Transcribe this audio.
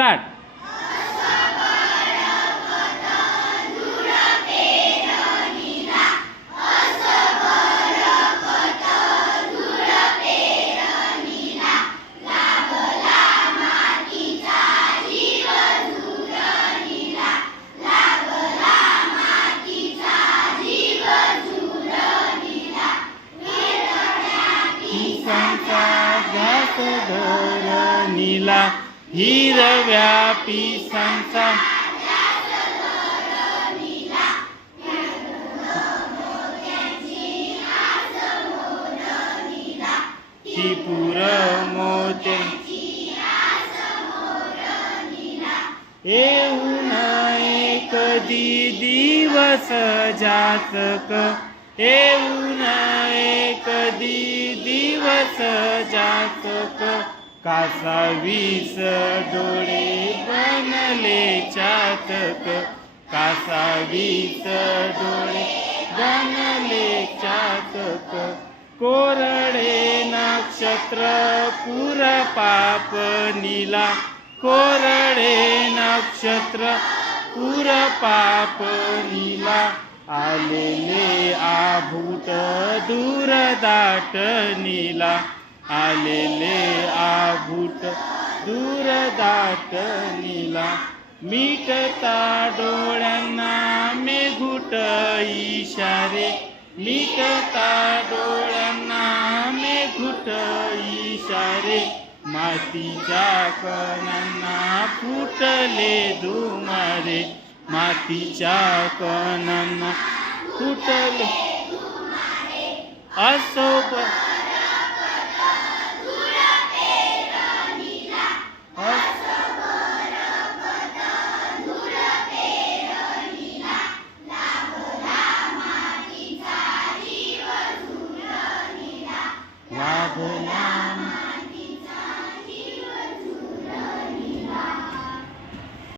Start. घास धरणीला हिरव्या पिसांचा टिपूर मोत्यांची येऊन कधी दिवस जातक येऊन कधी दिवस जातक कासावीस डोळे बनले चातक कासावीस डोळे बनले चातक कोरडे नक्षत्र पुर पाप नीला कोरडे नक्षत्र पुर पाप नीला आलेले आभूत दूर दाटणीला आलेले आभूत दूर दाटणीला मिटता डोळ्यांना मेघूट इशारे मिटता डोळ्यांना मेघूट इशारे मातीच्या कणांना फुटले धुमारे मातीच्या कणांना फुटले असो लाभला